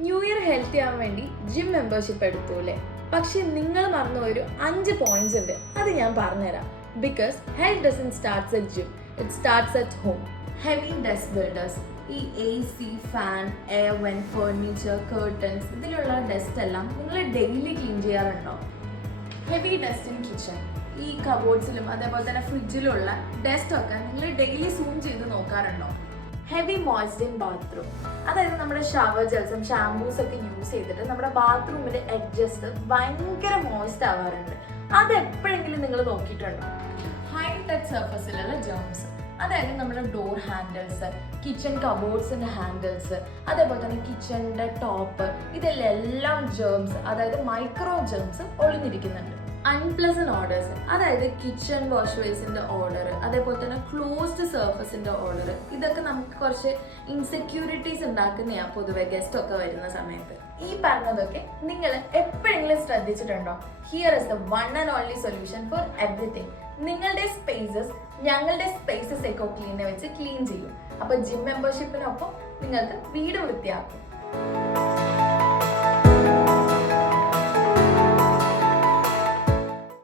New year healthy ആവാൻ വേണ്ടി gym membership എടുത്തൂല്ലേ? പക്ഷെ നിങ്ങൾ മറന്ന ഒരു 5 പോയിന്റ്സ് ഉണ്ട്. അത് ഞാൻ പറഞ്ഞുതരാം. Because health doesn't starts at gym, it starts at home. Heavy dust builders, ഈ AC, fan, air vent, furniture, curtains, ഇതിലുള്ള ഡസ്റ്റ് എല്ലാം നിങ്ങൾ ഡെയിലി ക്ലീൻ ചെയ്യാറുണ്ടോ? ഹെവി ഡസ്റ്റ് ഇൻ കിച്ചൺ, ഈ കബോർഡ്സിലും അതേപോലെ തന്നെ ഫ്രിഡ്ജിലുള്ള ഡസ്റ്റ് ഒക്കെ നിങ്ങൾ ഡെയിലി സൂം ചെയ്ത് നോക്കാറുണ്ടോ? ഹെവി മോയ്സ്റ്റ് ഇൻ ബാത്റൂം, അതായത് നമ്മുടെ ഷവർ ജെൽസും ഷാംപൂസ് ഒക്കെ യൂസ് ചെയ്തിട്ട് നമ്മുടെ ബാത്റൂമിന്റെ എഡ്ജസ് ഭയങ്കര മോയ്സ്റ്റ് ആവാറുണ്ട്. അത് എപ്പോഴെങ്കിലും നിങ്ങൾ നോക്കിയിട്ടുണ്ടോ? ഹൈ ടച്ച് സർഫസിലുള്ള ജേംസ്, അതായത് നമ്മുടെ ഡോർ ഹാൻഡിൽസ്, കിച്ചൺ കബോർഡ്സിന്റെ ഹാൻഡിൽസ്, അതേപോലെ തന്നെ കിച്ചണിന്റെ ടോപ്പ്, ഇതിലെല്ലാം ജേംസ്, അതായത് മൈക്രോ ജേംസ് ഒളിഞ്ഞിരിക്കുന്നുണ്ട്. അൺപ്ലസന്റ് ഓർഡേഴ്സ്, അതായത് കിച്ചൺ വാഷ് ബേസിന്റെ ഓർഡർ, അതേപോലെ തന്നെ ക്ലോസ്ഡ് സർഫസിന്റെ ഓർഡർ, ഇതൊക്കെ നമുക്ക് കുറച്ച് ഇൻസെക്യൂരിറ്റീസ് ഉണ്ടാക്കുന്നതാണ് പൊതുവെ ഗസ്റ്റ് ഒക്കെ വരുന്ന സമയത്ത്. ഈ പറഞ്ഞതൊക്കെ നിങ്ങൾ എപ്പോഴെങ്കിലും ശ്രദ്ധിച്ചിട്ടുണ്ടോ? Here is the one and only solution for everything. നിങ്ങളുടെ സ്പേസസ് ഞങ്ങളുടെ സ്പേസസ് എക്കോ ക്ലീനെ വെച്ച് ക്ലീൻ ചെയ്യും. അപ്പൊ ജിം മെമ്പർഷിപ്പിനൊപ്പം നിങ്ങൾക്ക് വീട് വൃത്തിയാക്കും.